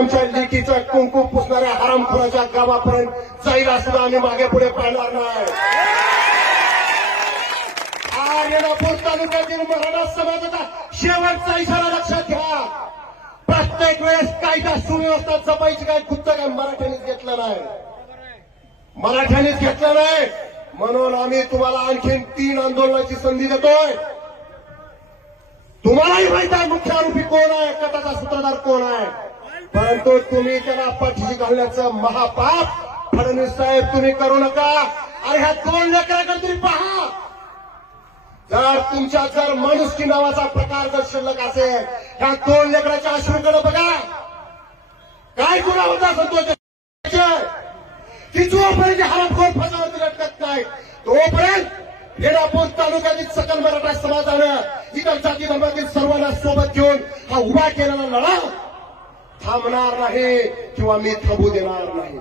आमच्या लेकीचं कुंकू पुसणाऱ्या हरामखोराच्या गावापर्यंत जाईल असं आम्ही मागे पुढे पाहणार नाही. रेणापूर तालुक्यातील मराठा समाजाचा शेवटचा इशारा लक्षात घ्या. प्रत्येक वेळेस कायदा सुव्यवस्था जपायची काय गुत्त काय मराठ्यांनीच घेतलं नाही, मराठ्यांनीच घेतलं नाही. म्हणून आम्ही तुम्हाला आणखीन 3 आंदोलनाची संधी देतोय. तुम्हालाही माहित आहे मुख्य आरोपी कोण आहे, कथाचा सूत्रधार कोण आहे, परंतु तुम्ही त्यांना पाठीशी घालण्याचं महापाप फडणवीस साहेब तुम्ही करू नका. अरे ह्या 2 लेकरांकडे तुम्ही पहा. जर तुमच्या जर माणुसकी नावाचा प्रकार जर शिल्लक असेल, ह्या 2 लेकराच्या अश्रूकडे बघा. काय गुन्हा होता संतोष की जोपर्यंत हरामखोर फसावरती लटकत नाही तोपर्यंत रेणापूर तालुक्यातील सकल मराठा समाजानं इतर जाती धर्मातील सर्वांना सोबत घेऊन हा उभा केलेला लढा थांबणार नाही किंवा मी थांबू देणार नाही.